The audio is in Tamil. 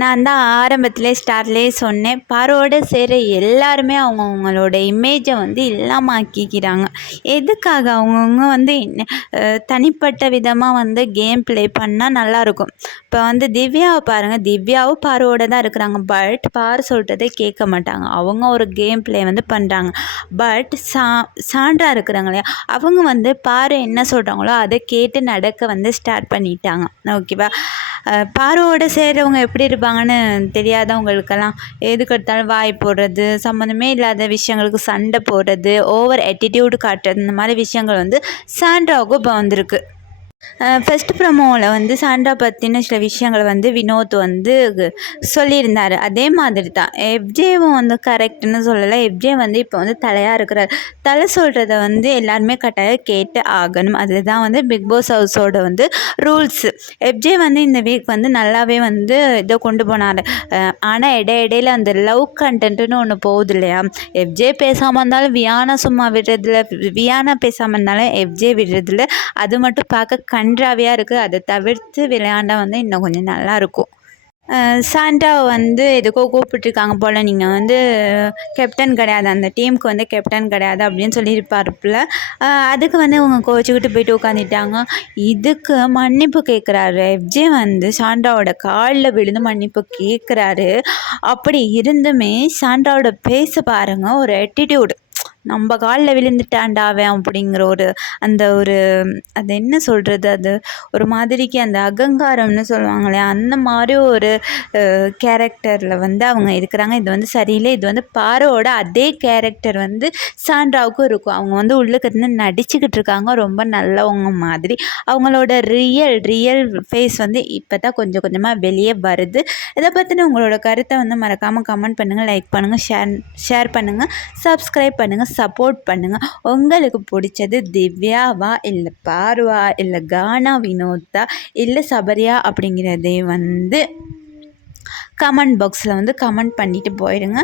நான் தான் ஆரம்பத்திலே ஸ்டார்ட்லேயே சொன்னேன். பாரோட சேர எல்லாருமே அவங்கவுங்களோட இமேஜை வந்து இல்லாமல் ஆக்கிக்கிறாங்க எதுக்காக? அவங்கவுங்க வந்து என்ன- தனிப்பட்ட விதமாக வந்து கேம் ப்ளே பண்ணால் நல்லாயிருக்கும் இப்போ வந்து திவ்யாவை பாருங்கள் திவ்யாவும் பாரோட தான் இருக்கிறாங்க. பட் பார் சொல்கிறதே கேட்க மாட்டாங்க. அவங்க ஒரு கேம் ப்ளே வந்து பண்ணுறாங்க பட் சா சான்றா இருக்கிறாங்க இல்லையா? அவங்க வந்து பாரு என்ன சொல்கிறாங்களோ அதை கேட்டு நடக்க வந்து ஸ்டார்ட் பண்ணிட்டாங்க. ஓகேவா? பாரோட சேர்றவங்க எப்படி இருப்பாங்கன்னு தெரியாதவங்களுக்கெல்லாம் எதுக்கு எடுத்தாலும் வாய் போடுறது சம்மந்தமே இல்லாத விஷயங்களுக்கு சண்டை போடுறது ஓவர் ஆட்டிடியூடு காட்டுறது இந்த மாதிரி விஷயங்கள் வந்து சாண்ட்ராவுக்கும் இப்போ வந்திருக்கு. ஃபஸ்ட் ப்ரமோவில் வந்து சாண்ட்ரா பற்றின சில விஷயங்களை வந்து வினோத் வந்து சொல்லியிருந்தார். அதே மாதிரி தான் எஃப்ஜேவும் வந்து கரெக்ட்னு சொல்லலை. எஃப்ஜே வந்து இப்போ வந்து தலையாக இருக்கிறார். தலை சொல்கிறத வந்து எல்லாருமே கட்டாயம் கேட்டு ஆகணும். அதுதான் வந்து பிக் பாஸ் ஹவுஸோட வந்து ரூல்ஸு எஃப்ஜே வந்து இந்த வீக் வந்து நல்லாவே வந்து இதை கொண்டு போனார். ஆனால் இட இடையில அந்த லவ் கண்டென்ட்னு ஒன்று போகுது இல்லையா? எஃப்ஜே பேசாமல் இருந்தாலும் வியானா சும்மா விடுறதில்ல. வியானா பேசாமல் இருந்தாலும் எஃப்ஜே விடுறதில்ல. அது மட்டும் பார்க்க கன்றாவியாக இருக்குது அதை தவிர்த்து விளையாண்டா வந்து இன்னும் கொஞ்சம் நல்லாயிருக்கும். சாண்டாவை வந்து எதுக்கோ கூப்பிட்டுருக்காங்க போல். நீங்கள் வந்து கேப்டன் கிடையாது. அந்த டீமுக்கு வந்து கேப்டன் கிடையாது அப்படின்னு சொல்லியிருப்பாருப்புல அதுக்கு வந்து இவங்க கோச்சிக்கிட்டு போயிட்டு உட்காந்துட்டாங்க இதுக்கு மன்னிப்பு கேட்குறாரு. எஃப்ஜே வந்து சாண்டாவோட காலில் விழுந்து மன்னிப்பு கேட்குறாரு. அப்படி இருந்துமே சாண்டாவோட பேச பாருங்கள் ஒரு ஆட்டிடியூடு நம்ம காலில் விழுந்துட்டான்டா அவன் அப்படிங்கிற ஒரு அந்த ஒரு அது என்ன சொல்கிறது அது ஒரு மாதிரிக்கு அந்த அகங்காரம்னு சொல்லுவாங்களே அந்த மாதிரி ஒரு கேரக்டரில் வந்து அவங்க இருக்கிறாங்க. இது வந்து சரியில்லை. இது வந்து பாரோட அதே கேரக்டர் வந்து சாண்ட்ராவுக்கும் இருக்கும். அவங்க வந்து உள்ளுக்கு இருந்து நடிச்சுக்கிட்டு இருக்காங்க. ரொம்ப நல்லவங்க மாதிரி. அவங்களோட ரியல் ரியல் ஃபேஸ் வந்து இப்போ தான் கொஞ்சம் கொஞ்சமாக வெளியே வருது. இதை பற்றின உங்களோட கருத்தை வந்து மறக்காமல் கமெண்ட் பண்ணுங்கள் லைக் பண்ணுங்கள் ஷேர் ஷேர் பண்ணுங்கள் சப்ஸ்கிரைப் பண்ணுங்கள் சப்போர்ட் பண்ணுங்கள் உங்களுக்கு பிடிச்சது திவ்யாவா இல்லை பார்வா இல்லை கானா வினோத்தா இல்லை சபரியா அப்படிங்கிறதே வந்து கமெண்ட் பாக்ஸில் வந்து கமெண்ட் பண்ணிவிட்டு போயிடுங்க